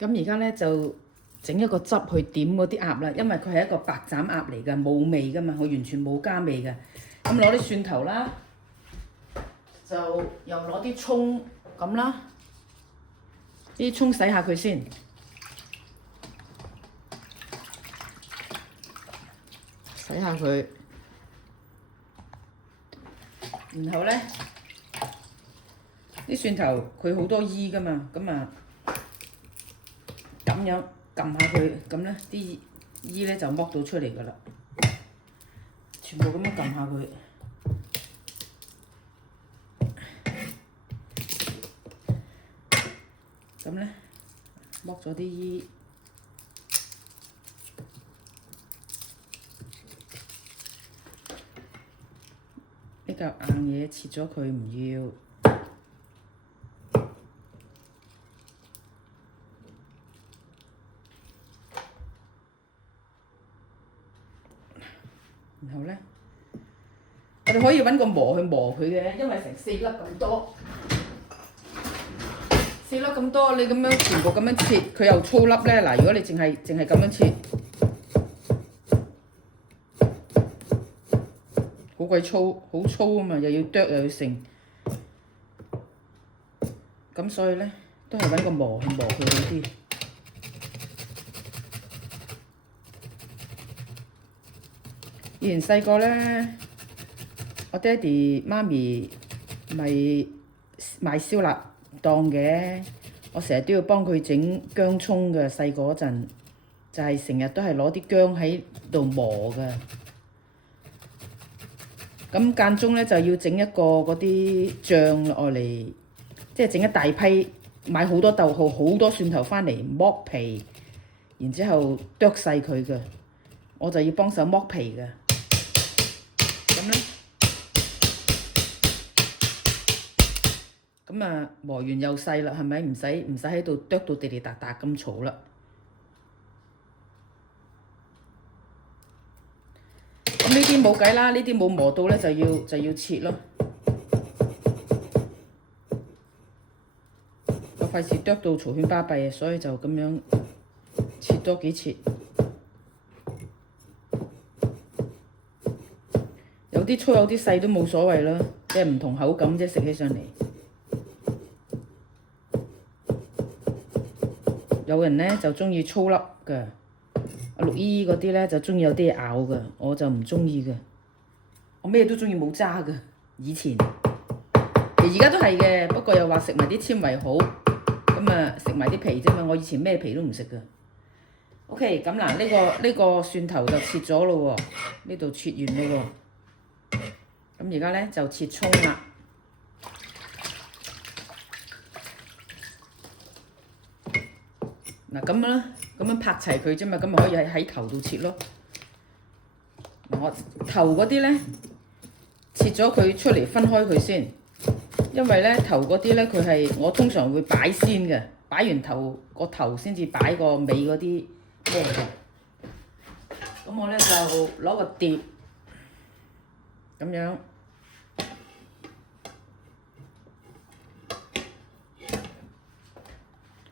咁而家咧就整一個汁去點嗰啲鴨啦，因為佢係一個白斬鴨嚟㗎，冇味㗎嘛，我完全冇加味㗎。咁攞啲蒜頭啦，就又攞啲葱咁啦，啲葱洗下佢先，洗下佢，然後咧啲蒜頭佢好多衣㗎嘛，咁啊咁樣撳下佢，咁咧啲衣咧就剝到出嚟㗎啦，全部咁樣撳下佢。咁咧剝咗啲衣，呢嚿硬嘢切咗佢唔要，然後咧我哋可以揾個磨去磨佢嘅，因為成4粒咁多。4粒咁多，你咁樣全部咁樣切，佢又粗粒咧。嗱，如果你淨係咁樣切，好鬼粗，好粗啊嘛，又要剁又要剩，咁所以咧都係揾個磨去磨佢好啲。以前細個咧，我爹哋媽咪咪賣燒臘檔嘅，我成日都要幫佢整薑葱嘅。細個嗰陣就係成日都係攞啲薑喺度磨嘅。咁間中咧就要整一個嗰啲醬落嚟，即係整一大批，買好多豆腐、好多蒜頭返嚟剝皮，然之後剁細佢嘅，我就要幫手剝皮嘅。咁咧。咁啊，磨完又細啦，係咪？唔使喺度剁到地地達達咁嘈啦。咁呢啲冇計啦，呢啲冇磨到咧就要切咯。我費事剁到嘈喧巴閉啊，所以就咁樣切多幾切。有啲粗有啲細都冇所謂啦，即係唔同口感啫，食起上嚟。有人咧就中意粗粒嘅，阿綠姨嗰啲咧就中意有啲嘢咬嘅，我就唔中意嘅。我咩都中意冇渣嘅，以前，而家都係嘅，不過又話食埋啲纖維好，咁啊食埋啲皮啫嘛。我以前咩皮都唔食嘅。OK， 咁嗱，呢個蒜頭就切咗咯喎，呢度切完咯喎。咁而家咧就切葱啦。嗱咁啦，咁樣拍齊佢啫嘛，咁咪可以喺頭度切咯。我頭嗰啲咧切咗佢出嚟，分開佢先，因為咧頭嗰啲咧佢係我通常會擺先嘅，擺完個頭先至擺個尾嗰啲咩嘅。咁我咧就攞個碟咁樣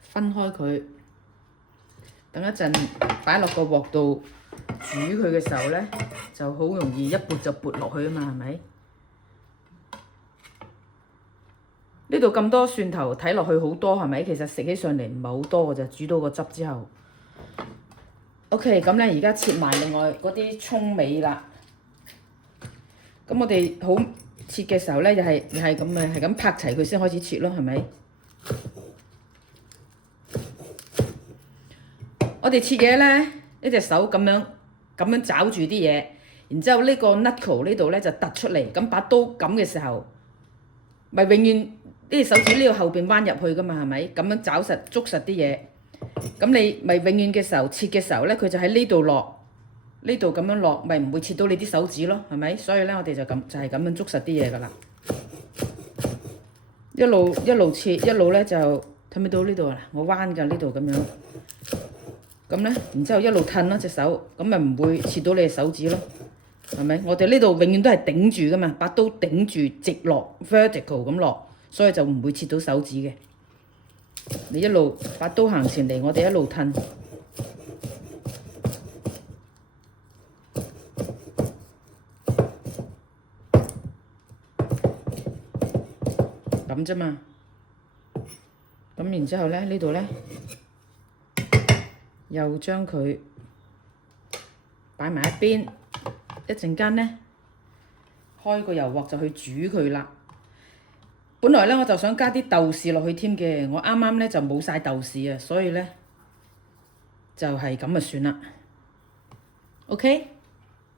分開佢。等一陣擺落個鑊度煮佢嘅時候咧，就好容易一撥就撥落去啊嘛，係咪？呢度咁多蒜頭睇落去好多係咪？其實食起上嚟唔係好多嘅啫，煮到個汁之後。OK， 咁咧而家切埋另外嗰啲葱尾啦。咁我哋好切嘅時候咧，又係咁嘅，係咁拍齊佢先開始切咯，係咪？我哋切嘢咧，一隻手咁樣抓住啲嘢，然之後呢個 knuckle 呢度咧就突出嚟，咁把刀咁嘅時候，咪永遠呢隻手指呢度後邊彎入去噶嘛，係咪？咁樣捉實啲嘢，咁你咪永遠嘅時候切嘅時候咧，佢就喺呢度落，呢度咁樣落，咪唔會切到你啲手指咯，係咪？所以咧，我哋就係咁樣捉實啲嘢噶啦，一路切，一路咧就睇唔睇到呢度啊？我彎㗎呢度咁樣。咁咧，然之後一路褪咯隻手，咁咪唔會切到你嘅手指咯，係咪？我哋呢度永遠都係頂住噶嘛，把刀頂住直落 vertical 咁落，所以就唔會切到手指嘅。你一路把刀行前嚟，我哋一路褪。咁啫嘛。咁然之後咧，呢度咧又將佢擺埋一邊，一陣間咧開個油鑊就去煮佢啦。本來咧我就想加啲豆豉落去添嘅，我啱啱咧就冇晒豆豉啊，所以咧就係咁就算啦。OK，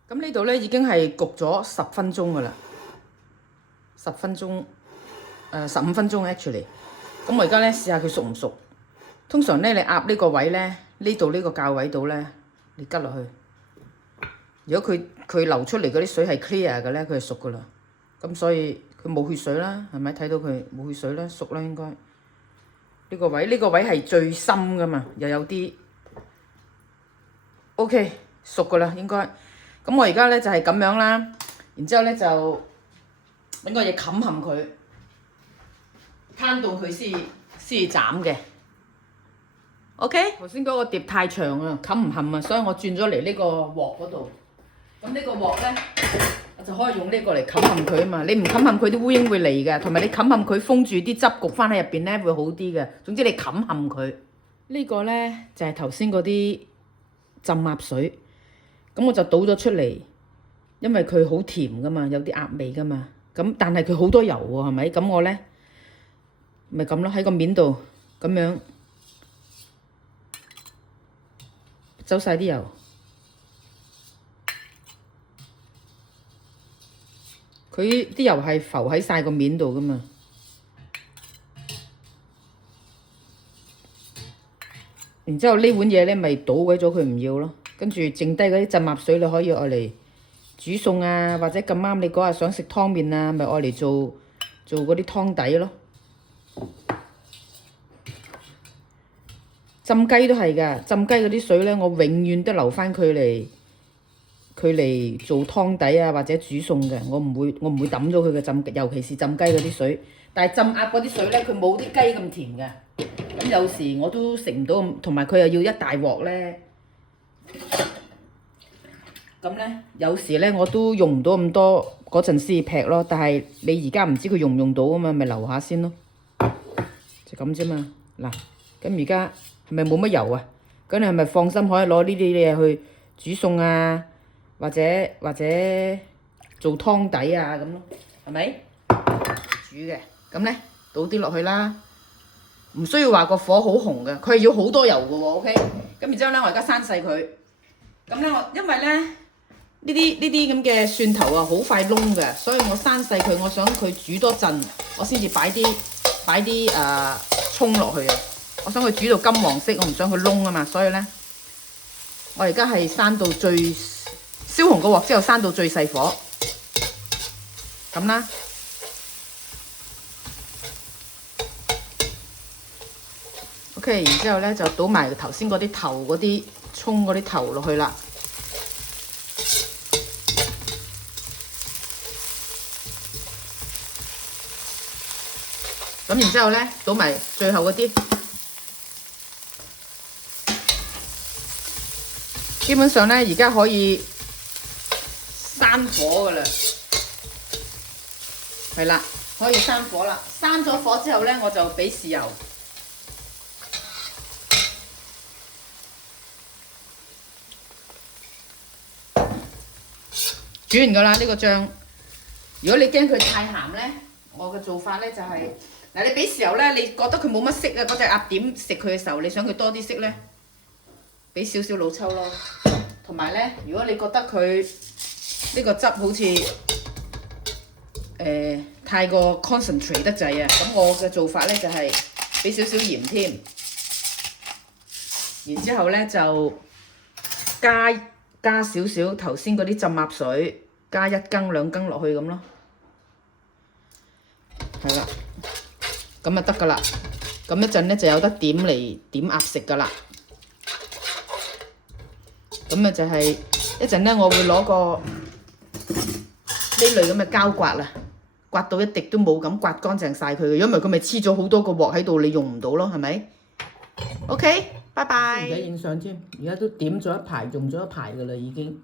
咁呢度咧已經係焗咗10分鐘噶啦，10分鐘，15分鐘 actually。咁我而家咧試下佢熟唔熟。通常咧你壓呢個位咧，呢度呢個較位度咧，你吉落去。如果佢流出嚟嗰啲水係 clear 嘅咧，佢係熟噶啦。咁所以佢冇血水啦，係咪睇到佢冇血水啦？熟啦應該。呢個位係最深噶嘛，又有啲 OK 熟噶啦應該。咁我而家咧就係咁樣啦，然之後咧就揾個嘢冚冚佢。攤到佢先斬嘅 ，OK？ 頭先嗰個碟太長啊，冚唔冚啊，所以我轉咗嚟呢個鑊嗰度。咁呢個鑊咧，我就可以用呢個嚟冚冚佢啊嘛。你唔冚冚佢，啲烏蠅會嚟嘅，同埋你冚冚佢封住啲汁焗翻喺入邊咧，會好啲嘅。總之你冚冚佢。呢個咧就係頭先嗰啲浸鴨水，咁我就倒咗出嚟，因為佢好甜噶嘛，有啲鴨味噶嘛。咁但係佢好多油喎，係咪？咁我咧。咪咁咯，喺個面度咁樣走晒啲油。佢啲油係浮喺晒個面度噶嘛。然之後呢碗嘢咧，咪倒鬼咗佢唔要咯。跟住剩低嗰啲浸鴨水，你可以愛嚟煮餸啊，或者咁啱你嗰日想食湯麵啊，咪愛嚟做嗰啲湯底咯。浸雞都係㗎，浸雞嗰啲水咧，我永遠都留翻佢嚟做湯底啊，或者煮餸嘅。我唔會抌咗佢嘅浸，尤其是浸雞嗰啲水。但係浸鴨嗰啲水咧，佢冇啲雞咁甜嘅。咁有時我都食唔到，同埋佢又要一大鑊咧。咁咧有時咧我都用唔到咁多，嗰陣先劈咯。但係你而家唔知佢用唔用到啊嘛，咪留下先咯。就咁啫嘛。嗱，咁而家。係咪冇乜油啊？咁你係咪放心可以攞呢啲嘢去煮餸啊，或者做湯底啊咁咯？係咪？煮嘅，咁咧倒啲落去啦，唔需要話個火好紅嘅，佢係要好多油嘅喎。OK， 咁然之後咧，我而家閂細佢。咁咧我因為咧呢啲咁嘅蒜頭啊，好快燶嘅，所以我閂細佢，我想佢煮多陣，我先至擺啲葱落去啊。我想佢煮到金黃色，我唔想佢燶啊嘛，所以咧，我而家係閂到燒紅個鑊之後，閂到最細火，咁啦。OK， 然之後咧就倒埋頭先嗰啲頭嗰啲葱嗰啲頭落去啦。咁然之後咧倒埋最後嗰啲。基本上咧，而家可以閂火噶啦，係啦，可以閂火啦。閂咗火之後咧，我就俾豉油，煮完噶啦呢個醬。如果你驚佢太鹹咧，我嘅做法咧就係嗱，你俾豉油咧，你覺得佢冇乜色啊，嗰隻鴨點食佢嘅時候，你想佢多啲色咧？俾少少老抽咯，同埋咧，如果你覺得佢呢個汁好似太過 concentrate 得滯啊，咁我嘅做法咧就係俾少少鹽添，然之後咧就加少少頭先嗰啲浸鴨水，加1羹2羹落去咁咯，係啦，咁就得噶啦，咁一陣咧就有得點鴨食噶啦。咁啊就係一陣咧，我會攞個呢類咁嘅膠刮啦，刮到一滴都冇咁刮乾淨晒佢嘅，因為佢咪黐咗好多個鑊喺度，你用唔到咯，係咪 ？OK，拜拜。唔使影相添，而家都點咗一排，用咗一排噶啦已經。